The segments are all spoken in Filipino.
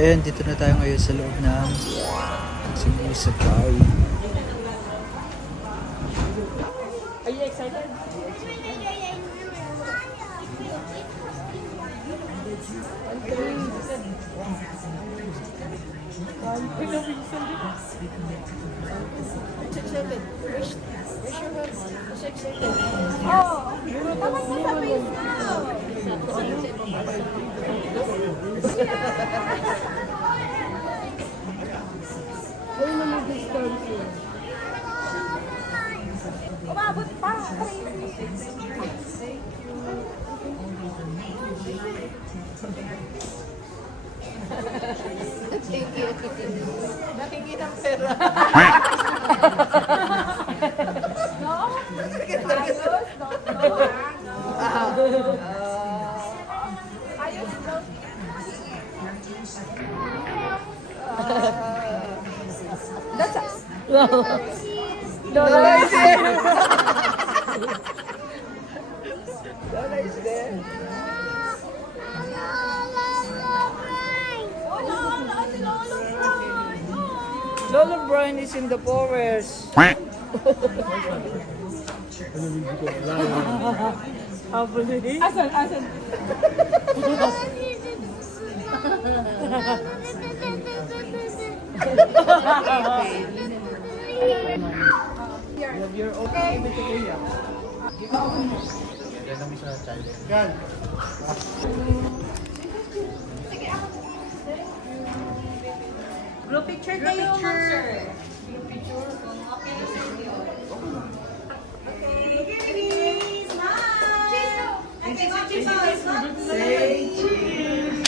Ayan, dito na tayo ngayon sa loob ng Cebu Safari. Are you excited? Umabot pa. Thank you. Nakikita ang pera. No? Ayos? Ayos daw. That's a... Lola is there. Lola is there. Lola Brian is in the forest. Asan? You're okay with the kuya. Gan. Group picture kayo, ma'am, sir. Group picture. Okay, thank you. Okay, cheese! Smile! Okay, ma'am, cheese! Say cheese.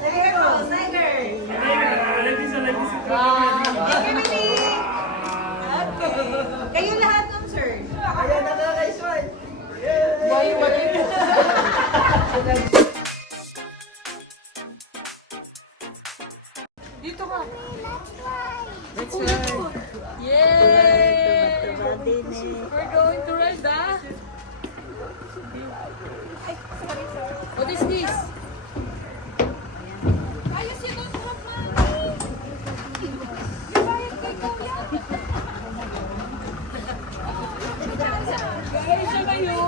There goes, Tiger! Kayo lahat, ma'am, sir. Ayan, nakakaiswan. Dito ka. Let's ride. Yay! We're going to ride, ah? What is this? Ayos yun ang sarap, mami. Yung bayad kay Kuya. Guys, siya kayo.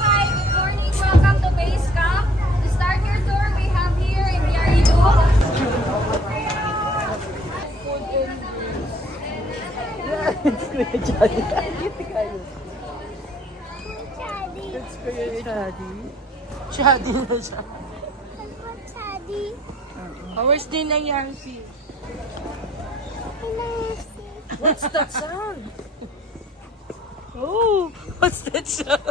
Hi, good morning. Welcome to base camp. To start your tour, we have here in Biarido. It's Kuya Chadi. It's Kuya Chadi. Chadi na siya. Where's din na Yancy? What's that sound? Oh, what's that sound?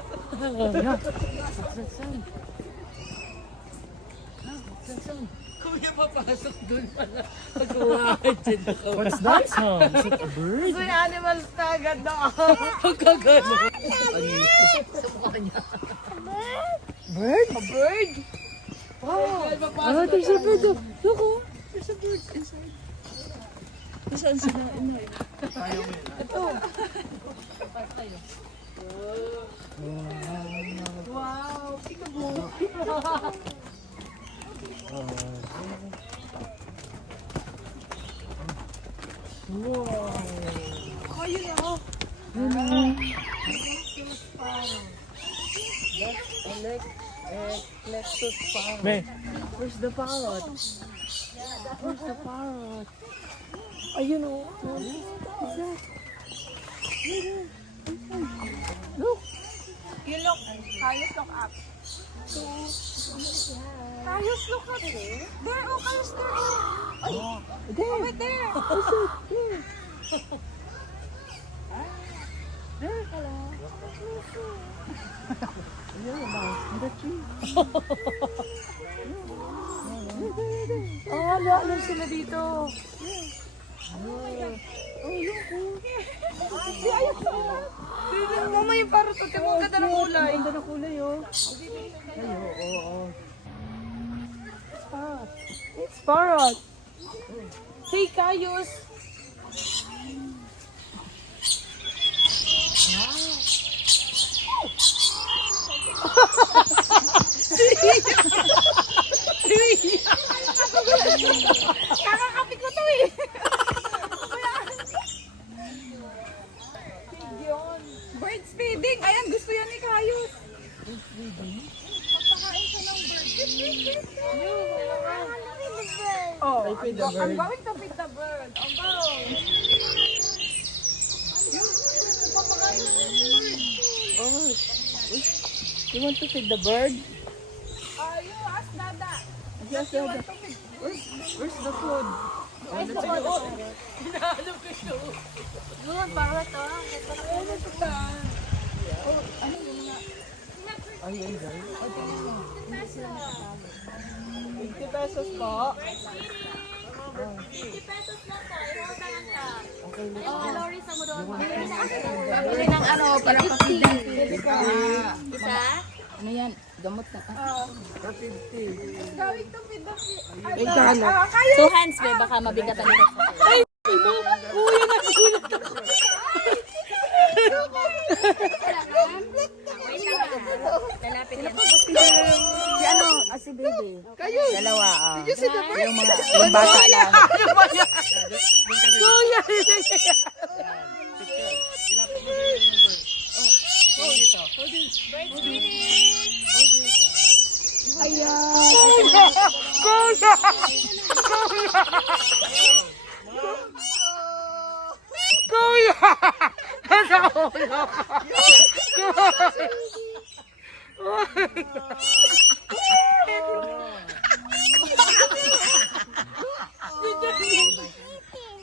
Kuya, papasok dun pala. Pag-uwahan dyan ako. What's that sound? Is it a bird? May animals na agad na ako. Pagkagano. Bird? A bird? Oh, there's a bird. Look, oh. There's a bird inside. Saan sila? Ito. Wow, peekaboo. Kaya na. Electus parrot. May. Where's the parrot? Where's the parrot? Ayun o. What's that? Look. You look, Kayus, look up. Kayus, look up there. There, oh, Kayus, there. Oh, ay, over there. There ka lang. Oh, lalo sila dito. Di, ayos ka. Tingnan mo yung parang Ang ganda ng kulay. Ang ganda ng kulay, oh. Ay, oo. It's parrot. Hey, Kayos. Kakakapit ko to eh. Yun. Bird feeding. Ayan, gusto yan ni Kayos. Bird feeding? Magpakain siya ng bird. Oh, I feed the bird. I'm going to feed the bird. Oh, go. Magpapakain siya ng bird. Oh, you want to feed the bird? You ask Dada. Yes, You Dada. want to feed? Where's the food? Where's the bird? Hinahanap ko siya. Good, para to. Ano ito ba? Oh, ano yung mga... Ay, ay, ay. 50 pesos po. 50 pesos lang to. Ikaw na lang ka. Okay, let's Oh, Lori, sa mo doon. Pabili ng ano, para pa-feeding. Isa? Ano yan? Gamot na. Gawin to feed the Ay, kano? Kaya! 2 hands, be. Baka mabigatan nito. Wait lang ha. Lalapit yan. Si ano? Si baby. Kayo! Dalawa, ah. Did you see the bird? Yung bata lang. Ano ba yan? Kuya! Ayan. Kuya! Kuya! Nakaulo ka!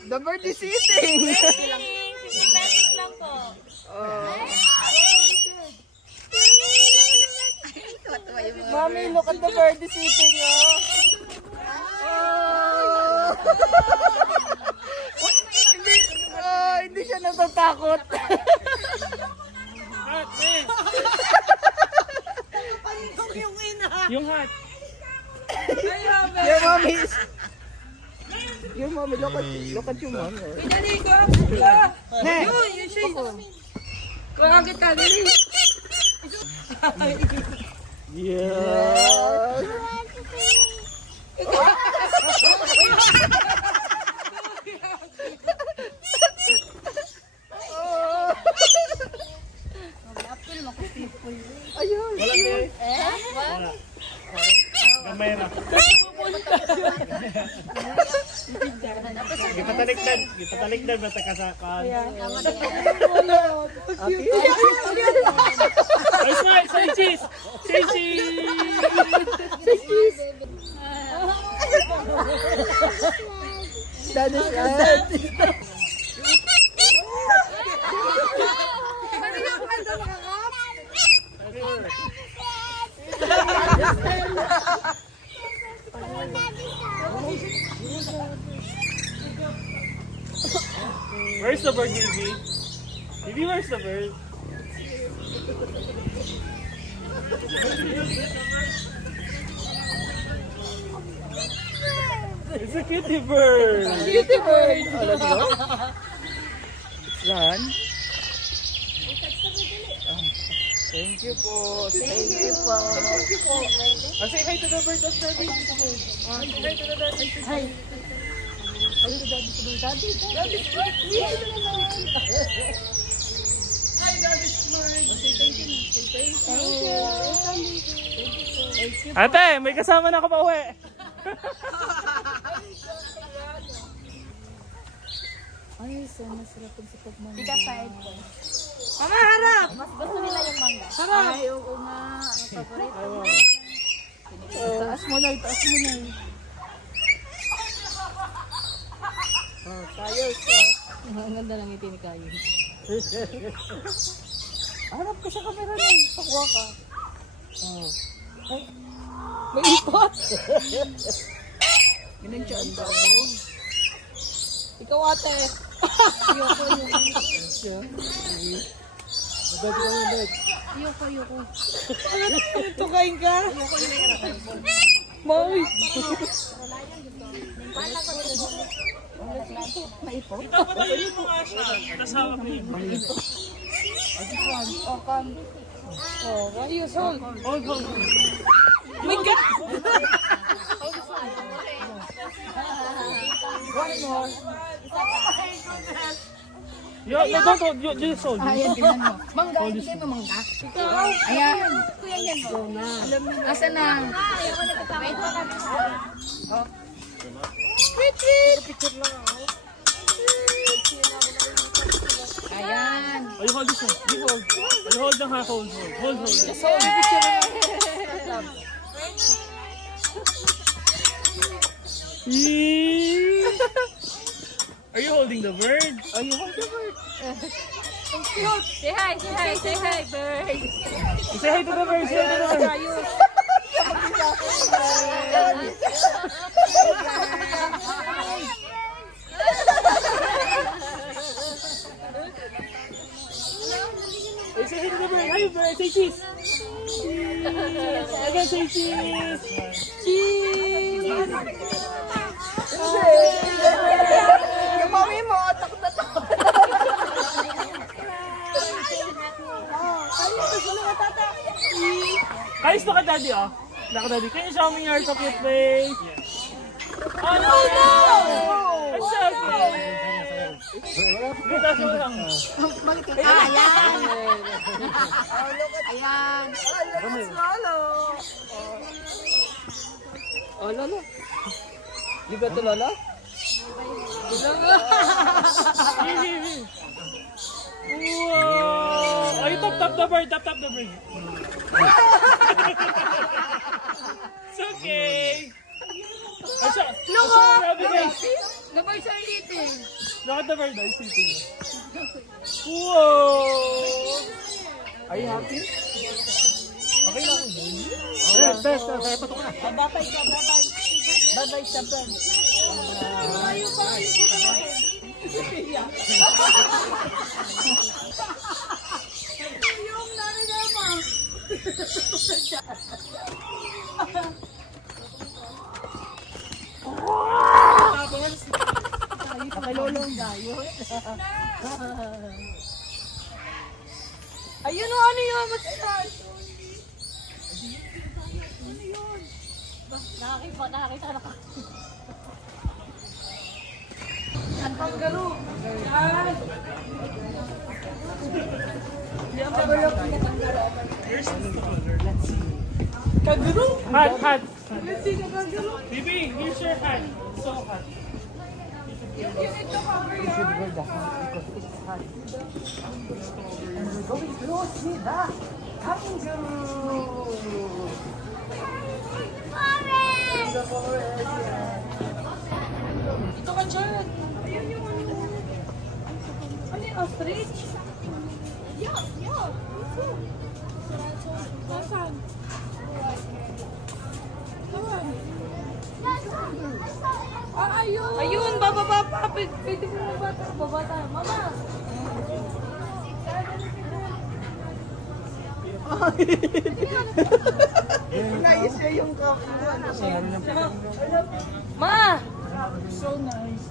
The bird is eating! 50 pesos lang po. Mommy, look at the bird is eating, oh! Hindi siya natatakot. Yung hat. Your mommy is... Your mommy, look at your mom. Dali ka! Yun, yun siya. Kakagit ka, dali. Yeah. Gipatalikdan ba ta kasakan? Ay, smile! Say cheese! Say cheese! That is right. Where's the bird, Bibi? Bibi, where's the bird? It's a kitty bird! Cutie bird. Let's go. Run. Thank you po. Thank you po. Say hi to the bird, that's daddy. Say hi to the daddy. Hi. Hi to daddy. Daddy. Daddy. Hi, daddy, smile. Ate, may kasama na ako pa uwi. Ay, sana sarap pag sa pagmamahal. Ika side po. Mama, harap! Mas gusto nila yung mangga. Harap! Ay, oo nga. Ang paborito. Taas mo na, taas mo na. Oh, Kayos. Ang ganda lang yung ni Kayos. Harap ka sa camera na eh. Pakuha ka. Oh. Ay, may ipot. Ginansyaan ka. Ikaw ate. Ayoko yun. Ito kain ka? Mami. Patayin mo nga siya. Tapos hawak niyo. Oh, what you hold? Hold. My God! One more. Yo, no, don't hold. You just hold. Ayan, tingnan mo. Mangga, hindi mo mangga. Ayan. Asa na? Wait, Ayan. Oh, you hold this one. You hold. You hold lang ha. Hold. Just hold the picture. Are you holding the bird? Oh, you hold the bird. Say hi, bird. Say hi to the bird. Say hi to the bird. Hey, say hi to the bird. Hi, bird. Say cheese. Again, say cheese. Yung mami mo, takot na takot. Ayos na ka, daddy, oh. Naka, daddy. Can you show me your cute face? Oh, no! It's okay. Dito, so lang. Ayan. Ayan. Lolo. Oh, Lolo. You got the Lolo? Wow! Ay, tap the bird. It's okay. Look! The birds are eating. Look at the bird. I'm sitting. Whoa! Are you happy? Okay lang. Test. Kaya patok na. Bye-bye ka, bye-bye. Bye-bye sa friends. Ayun o, ano yun? Masinan. Nakakita na ka. Kaguro? Hat. Let's see the kaguro. Bibi, here's your hat. So hot. You need to cover your going to see the kangaroo. The forest, yeah. Ito ka dyan. Ayun yung ano. Ano yung ostrich? Yeah. Nasaan? Ayun. Ayun, bababa pa. Pwede mo mabata. Babata. Mama. Nais siya yung coffee. Ma! So nice.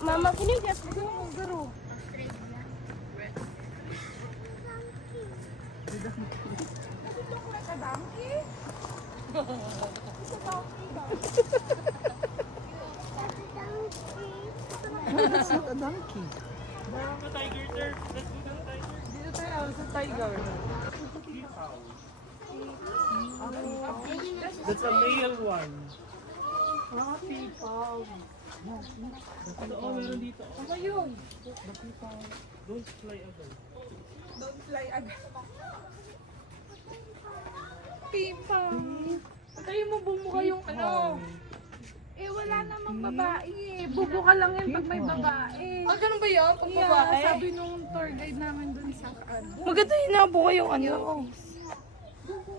Mama, can you just go guru? That's not a donkey. The tiger there. Let's go to the tiger. Dito tayo sa tiger. That's a male one. People. Oh, meron dito. Ano yun? Don't fly agad. Don't fly agad. People. Tayo mo bumuka yung ano. Eh, wala namang babae eh. Bubo ka lang yun pag may babae. Ah, ganun ba yun? Pag Yeah, babae? sabi nung tour guide namin dun sa ano. Maganda yung nabo ko yung ano.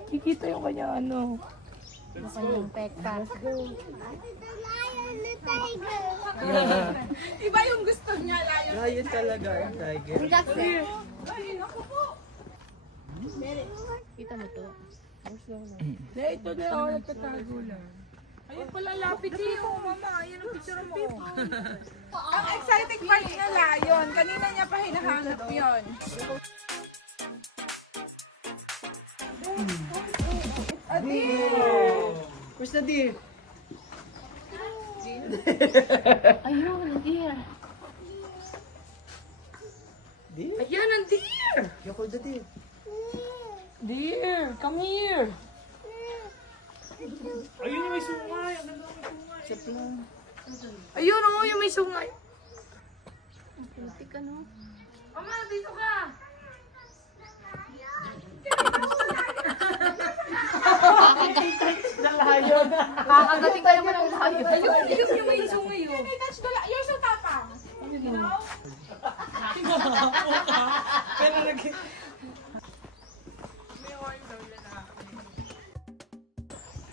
Kikita yung kanya ano. Iba yung gusto niya, layo. Lion talaga ang tiger. Kita mo to. Na ito na ako nagtatago lang. Ayun pala, lapit eh. Oh, mama, ayun ang picture mo. Ang exciting part niya, layon. Kanina niya pa hinahanap yun. Where's the deer? Ayun, ang deer. Deer? Ayan, ang deer. You call the deer. Deer, come here. Ayun yung may sungay. Ang ganda ng sungay. Chap lang. Ayun, oh, yung may sungay. Ang putik, ano? Mama, dito ka. Kakagating ka naman ang layo. Ayun, yung may sungay, oh. You're so tapang. Pero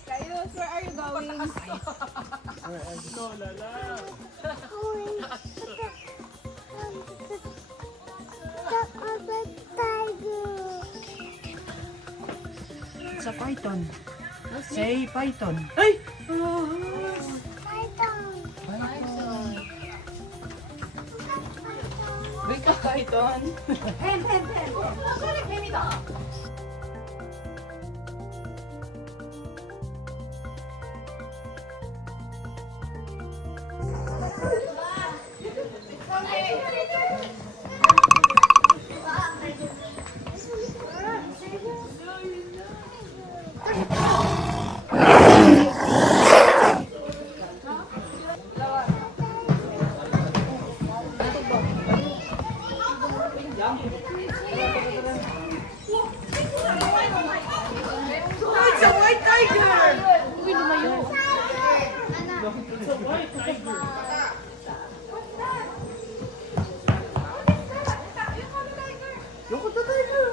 Kayos, where are you going? It's a python. Say python. Ay! Wait ka python. It's a white tiger! Uy, lumayo. Look at the tiger.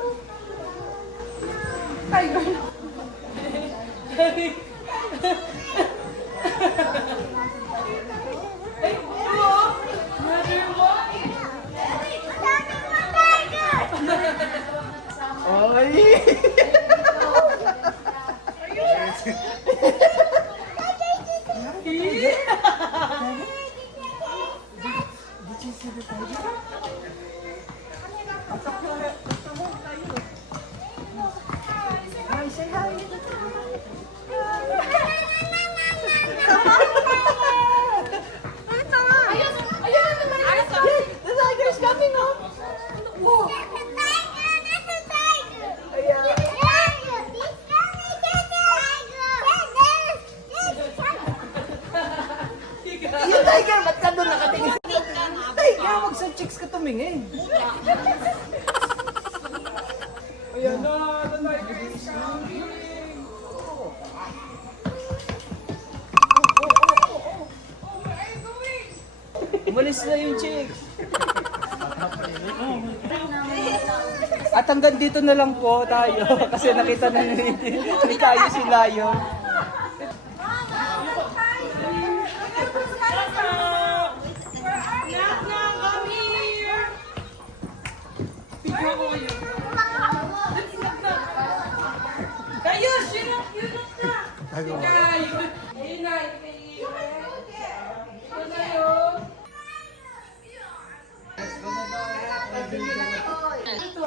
Yung tiger, ba't ka doon nakatingin? Tiger, wag sa chicks ka tumingin. Ayan na, the tiger is coming. Umalis na yung chicks. At hanggang dito na lang po tayo kasi nakita na ni tayo si Lion.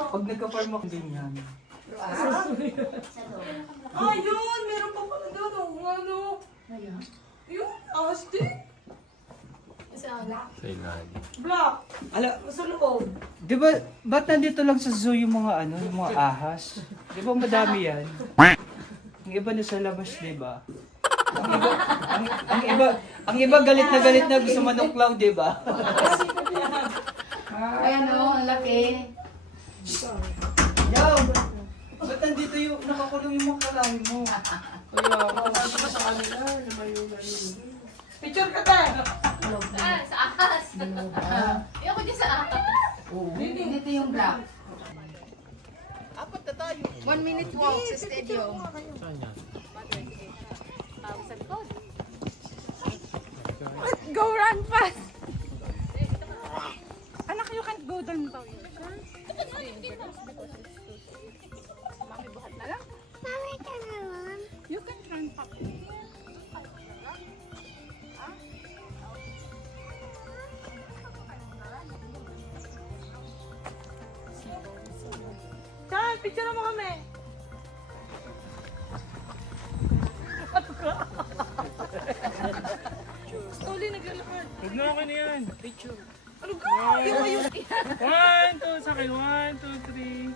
Pag nagka-farm ako ganyan. Ayun, meron pa pala doon. Oh, ano? Ayun, asti. Black. Ala, Sa loob. di ba, ba't nandito lang sa zoo yung mga ano, yung mga ahas? Di ba madami yan? Ang iba na sa labas, di ba? Ang iba galit na gusto manuklaw, di ba? Ayan o, ang laki. Yaw! Ba't nandito yung nakakulong yung mga kalahin mo? Kaya, sabi ko sa kanila, lumayo na yun. Picture ka tayo. Sa ahas. Ayoko dyan sa ahas. Dito yung black. 1 minute walk sa stadium. Go run fast. Anak, you can't go down daw. You can run fast. Chan, picture mo kami. Slowly naglalakad. Huwag na ako na yan. Ano ka? Yung 1, 2, sa akin. 1, 2, 3.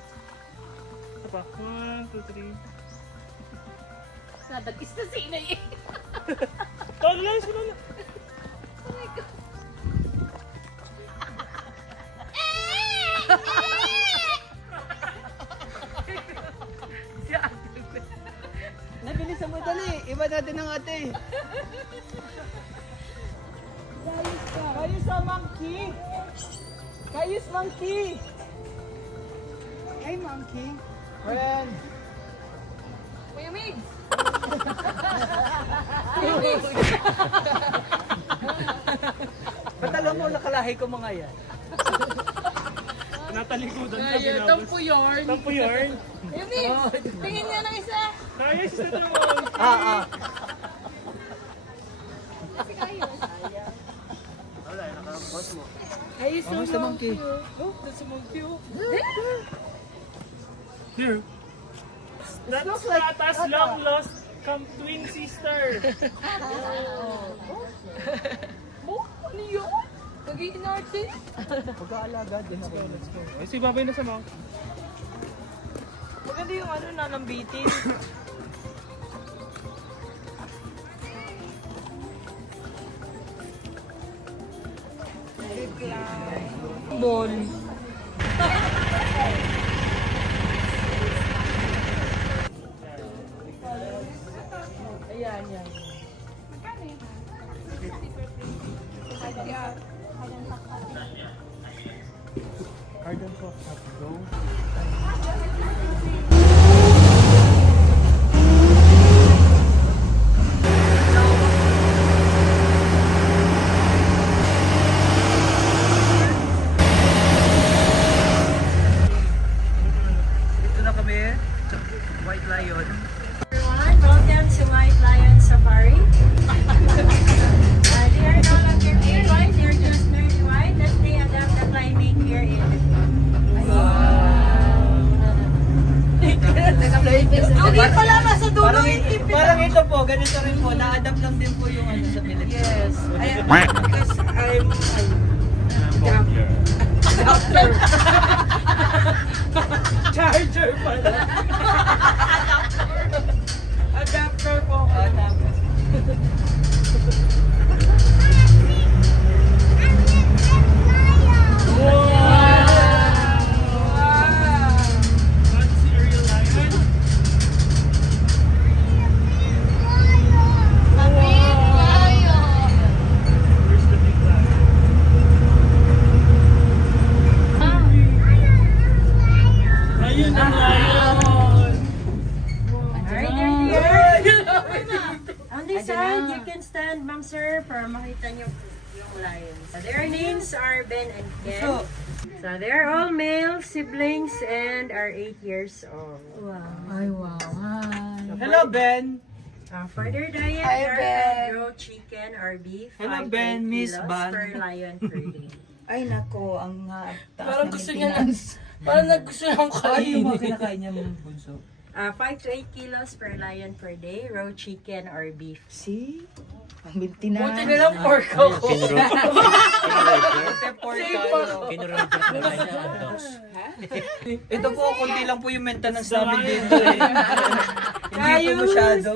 Ito pa. 1, 2, 3. Nadagis na si inay eh. Tawag lang, sila na. Nabilisan mo dali. Iba natin ang ate. Kayus sa monkey. Kayus monkey. Hey, monkey. Friend. Kuya Migs. Ba't alam mo nakalahi ko mga yan? Natalikudan ka, Ayan, binabas. tampo yarn. Tampo yarn. Kuya Migs, tingin niya ng isa. Kaya si Tito naman. Ah. Kayus Ano sa monkey? Oh, that's a monkey. Oh. Here. That's Tata's long lost twin sister. Oh, ano yun? Nagiging artist. Pag-aalaga din ako. Let's go. Ay, si Babay na sa monk. Maganda yung ano, nanambitin. Ball. Ayan, yan. Garden Soft Go. Dito na kami sa White Lion. Everyone, welcome to White Lion Safari. They are no longer pure white, they're just very white as they adapt the climate here in Lugi pala nasa dulo Parang, yung tip. parang ito po, ganito rin po. Na-adapt lang din po yung ano sa Pilipinas. Yes. Because Charger pala. adapter po. That's si Ariel Lion. Where's the big lion? Ayun ang lion. Alright, there they are. On this side, you can stand, ma'am sir, para makita niyo yung lions. Their names are Ben and Ken. So they're all male siblings and are 8 years old. Hello, Ben. For their diet, Hi, are Ben. grilled chicken or beef. Hello, 5 to Ben, 8 Miss kilos Ban. per lion per day. Ay, nako. Ang taas Parang ng gusto niya na. maintenance. Parang gusto niya akong Ano yung mga kainin. kinakain niya mga bunso? 5 to 8 kilos per lion per day, raw chicken or beef. See? Ang maintenance. Buti na lang pork ako. Ito po, konti lang po yung maintenance namin dito eh. Hindi po masyado.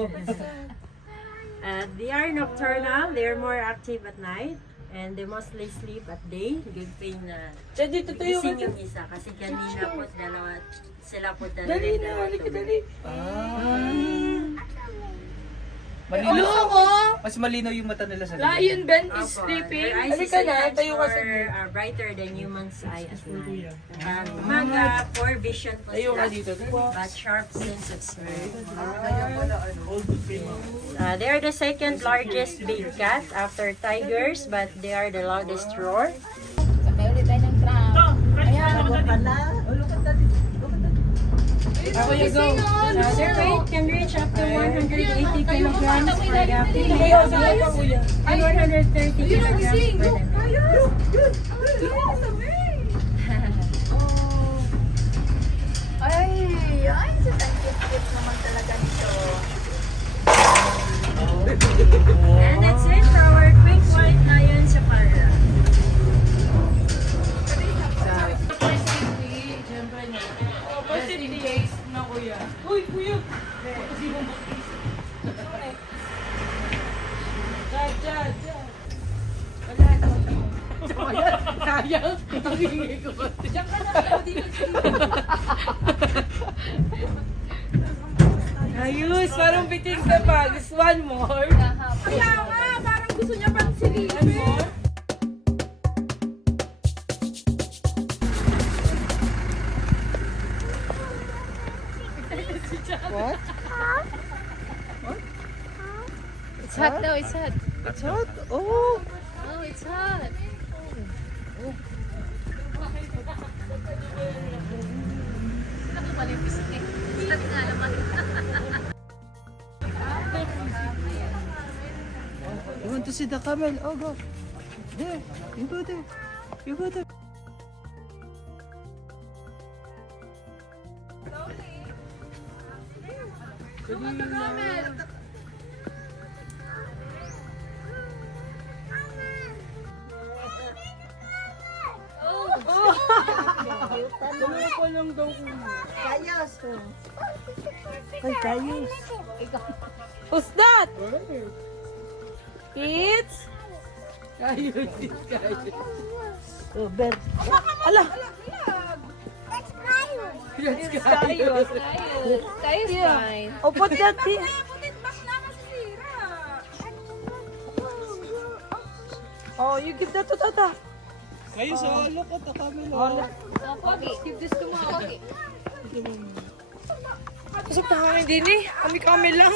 They are nocturnal, they are more active at night, and they mostly sleep at day. Good thing na Siya dito tayo. gising yung isa kasi kanina po sila po Dali dalawa na, halika dali. Malinaw. Mas malinaw yung mata nila sa likod. Lion Ben is Opo, sleeping. their eyes is Halika na, enhanced tayo ka sa for brighter than human's eye at night. Umaga, poor vision po sila, but sharp sense of smell. They are the second largest big cat after tigers, but they are the loudest roar. May ulit tayo ng tram. Their weight can reach up to 180 kilograms for the female and 130 kilograms for the male. Ay, sa cute naman talaga nito. And that's it for our quick white lion safari. Ayos, parang biting sa bag. Is one more. Kaya nga, parang gusto niya pang silipin. It's hot daw, it's hot. It's hot. Oh. Oh, it's hot. Ako pala yung pisik. Hot nga naman. You want to see the camel? Oh, go. There. You go there. You go there. Who's that? It's? Tayo fine. Oh, put that thing. Oh, you give that to Tata. Kayo sa look at the camel. Pogi, give this to Pogi. Pasok na kami din eh. Kami lang.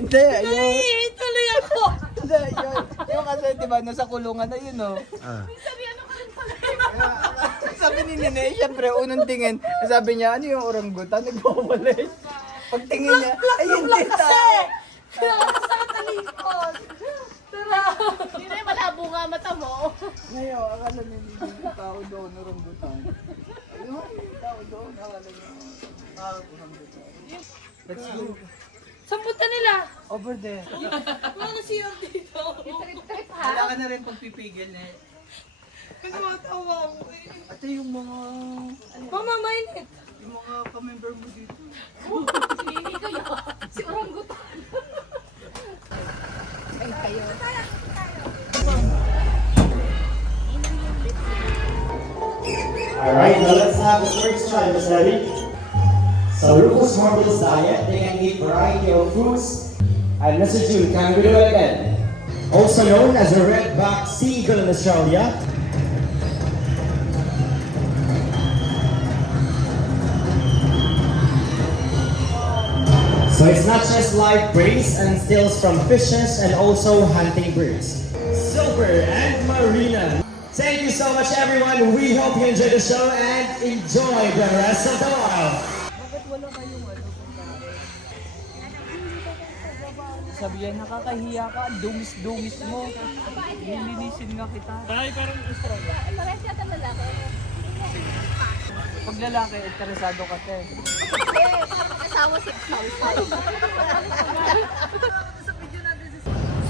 Hindi, ayun. Tuloy ako. Hindi, ayun. Yung kasi, di ba, nasa kulungan na yun, oh. Sabi ni Nene, syempre, unang tingin, sabi niya, ano yung orangutan? Nagwawalis. Pagtingin niya, ayun, kita. Hindi na malabo nga mata mo. Ngayon, akala niya yung tao doon, orangutan. Ayun, yung tao doon, akala niya, orangutan. Let's go. Saan punta nila? Over there. Ano siya dito? Trip ha? Wala ka na rin pagpipigil na. Nagmatawa ko eh. Ate, yung mga, Mama, mainit. yung mga ka-member mo dito. Hindi kayo. Si orangutan. Ay, kayo. Alright, now let's have the first try, Miss Abby. So Rufus Marvel's diet, they can eat variety of fruits. And Mr. Jude, can we do it again? Also known as the red-backed seagull in Australia. So it's not just live breeds and stills from fishes and also hunting birds. Silver and Marina. Thank you so much everyone. We hope you enjoy the show and enjoy the rest of the wild. Sabi yan, nakakahiya ka, dungis-dungis mo. Nilinisin nga kita. Ay, parang strong. Parehas yata lalaki. Pag lalaki, interesado ka te. Eh, parang asawa si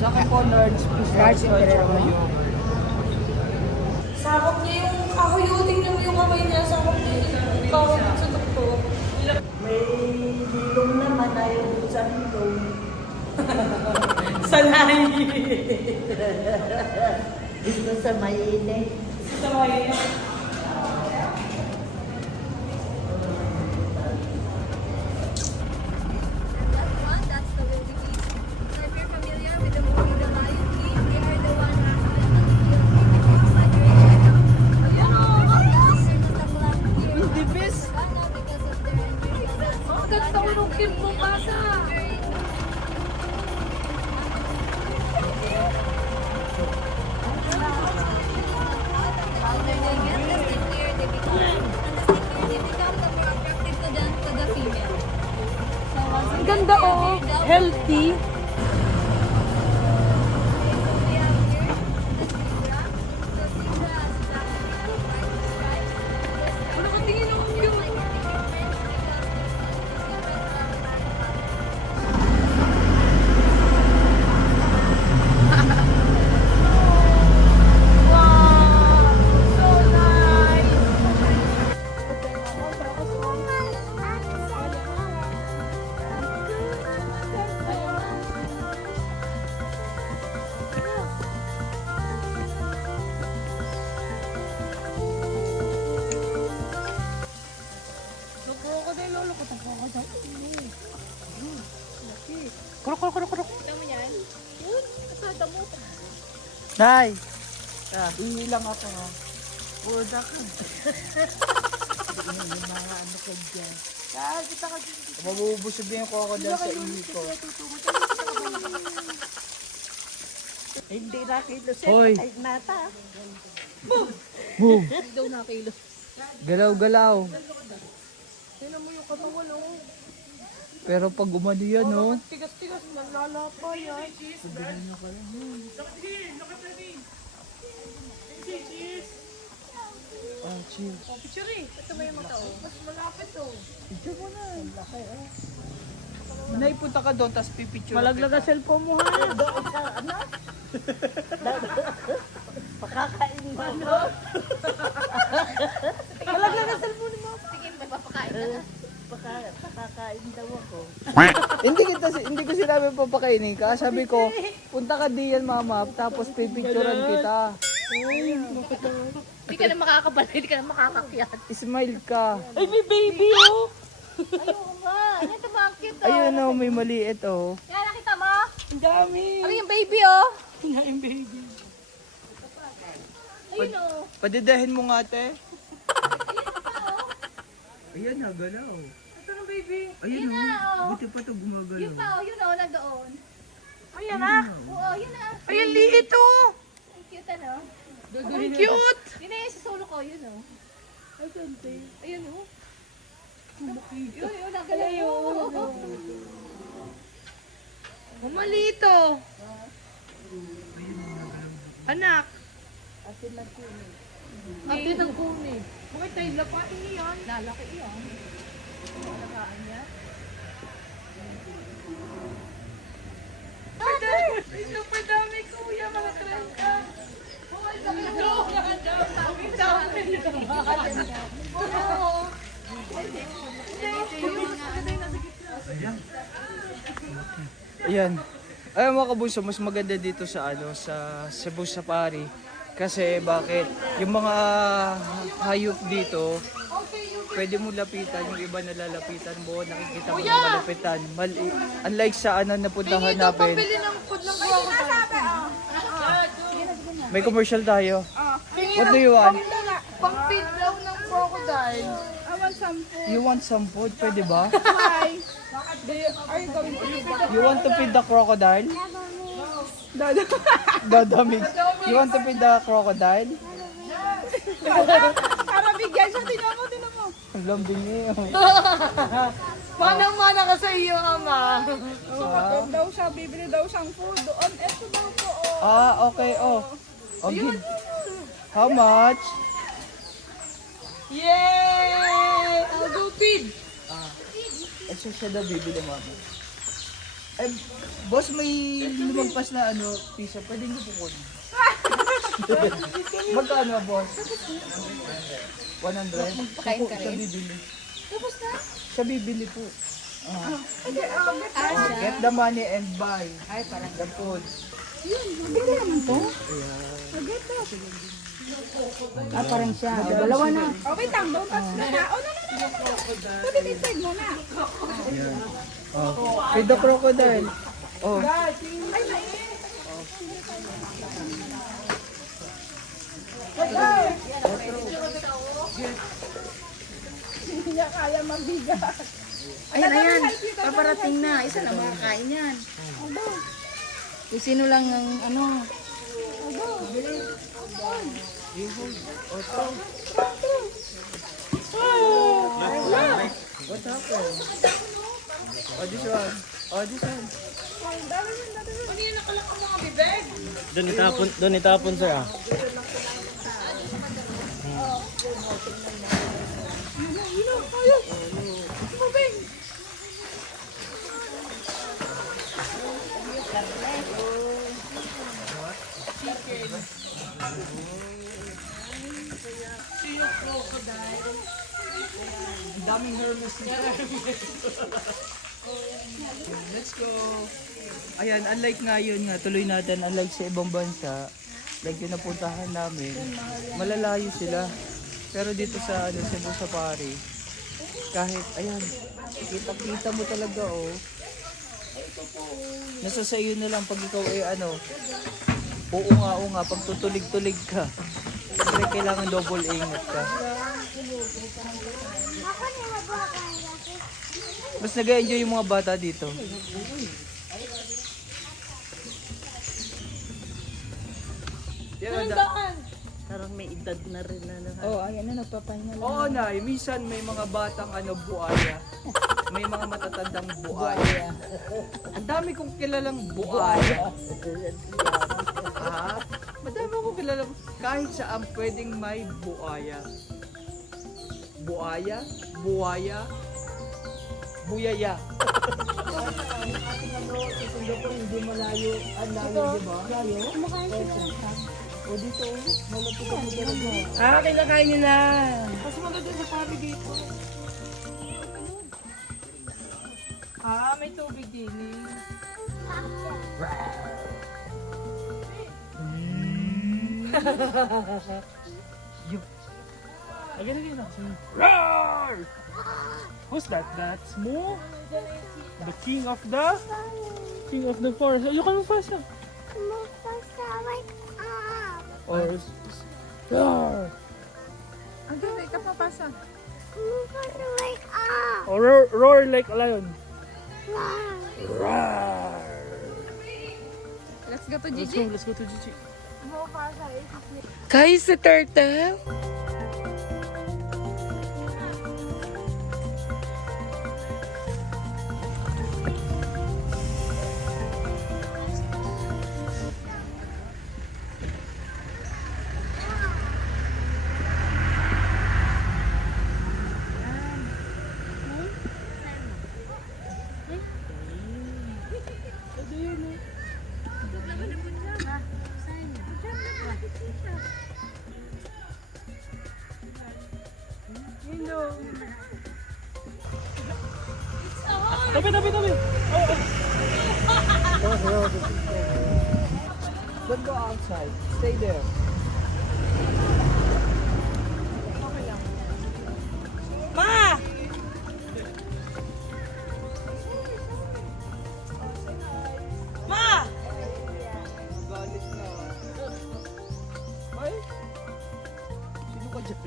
Sa akin po, nerds, please search ngayon. Sakop niya yung kahoy. Tingnan mo yung kamay niya. Sakop niya yung kahoy sa doktor. May dilong naman ayaw sa dilong. Sanay. Gusto sa mainit. Sa may pretty. Nay! Ihi lang ako ha. Buda ka. Mabubusog din ko ako dahil sa ihi ko. Hindi na kilos Hoy! ay nata. Move! Galaw-galaw. Pero pag umano yan, oh. Tigas-tigas, naglalapa yan. Ah, chill. Picture eh. Ito ba yung mga tao? Mas malapit to. Picture mo na. Laki, oh. Nay, punta ka doon, tapos pipicture. Malaglag ang cellphone mo ha. Pakakain mo. Malaglag ang cellphone mo. Pakakain daw ako. Hindi ko sinabi papakainin ka. Sabi ko, punta ka diyan, mama, tapos pipicturean kita. Hindi ka na makakabalik, hindi ka na makakakyat. Smile ka. Ay, may baby oh. Ayoko nga. Ano ito mga cute oh. Ayun, oh, may maliit, oh. Yan, nakita mo? Ang dami. Ano yung baby oh? Yung baby. Ayun oh. Padidahin mo nga, te. Ayan na, galaw. Ito ng baby. Ayun, Yun na, oh. Buti pa ito gumagalaw. Yun pa oh, yun oh, nandoon. Ay, anak. Oo, yun na. Ay, ang liit oh. Ang cute ano? Ang cute. Yun na yung sa solo ko, yun oh. Ayun oh. Yun, nagalaw oh. Maliit oh. Anak. Ate ng kumi. Bakit tayo lapain niyan? Lalaki iyon. Nalakaan niya. Ito pa dami kuya, mga trangka. Ayan. Ay, mga kabunso, mas maganda dito sa sa Cebu Safari. Kasi bakit? Yung mga hayop dito, pwede mo lapitan, yung iba nalalapitan mo, nakikita mo na malapitan. Unlike sa napuntahan natin, Pili ng food ng crocodile. may commercial tayo. What do you want? Pang-feed daw ng crocodile. Awan sampo. You want some food? Pwede ba? Why? Are you going to feed the You want to feed the crocodile? Dada. Dadamig. You want to feed the crocodile? Para bigyan siya, tinan mo. Ang lambing niya. Manang-mana ka sa iyo, ama. Kapag daw siya, bibili daw siyang food doon. Eto daw po, oh. Ah, okay. Oh. Okay. How much? Yay! I'll go feed. Ito siya daw bibili, mama. Eh, boss, may lumagpas na pizza. Pwede nyo po kunin. Magkano, boss? 100? Pakain ka rin? Siya bibili. Tapos na? Siya bibili po. Get the money and buy. Ay, parang The food. ah, parang siya. Dalawa na. Oh, wait lang, don't touch na. Oh, no. Put it inside mo na. Oh. Feed the crocodile. Oh. Hindi niya kaya mabigat. Ayan. Paparating na. Isa na makakain yan. Kung sino lang ang What happened? Oh, this one. Oh, this one. Doon itapon sir ah. Ang daming Hermes nito. Let's go. Ayan, unlike ngayon nga, tuloy natin, unlike sa ibang bansa, like yung napuntahan namin, malalayo sila. Pero dito sa Cebu Safari, kahit, ayan, kita-kita mo talaga, oh. Nasa sa iyo na lang pag ikaw oo nga, pag tutulig-tulig ka. Siyempre kailangan double ingat ka. Mas nag-enjoy yung mga bata dito. Yan, Parang may edad na rin na. Oh, ayan na, nagpapahinga lang. Oo na, minsan may mga batang buaya. May mga matatandang buaya. Ang dami kong kilalang buaya. Ha? Madami kong kilalang kahit saan pwedeng may buaya. Buaya, buaya, buyaya. Singapore hindi malayo. Ang layo, di ba? O dito, malapit ang dito. Kinakain nila. Kasi maganda sa pari dito. May tubig din eh. Again. Roar! Who's that? That's Mo? The king of the forest. You can Mufasa. Or roar! Ang ganda, ikaw papasa. Or roar like a lion. Roar! Let's go to Gigi. Let's go to Gigi. Guys, the turtle. Tabi. Don't go outside. Stay there. Ma! Ma! Galit na. Ay? Sino ka dyan?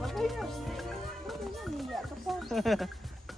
Bakay na. Hindi.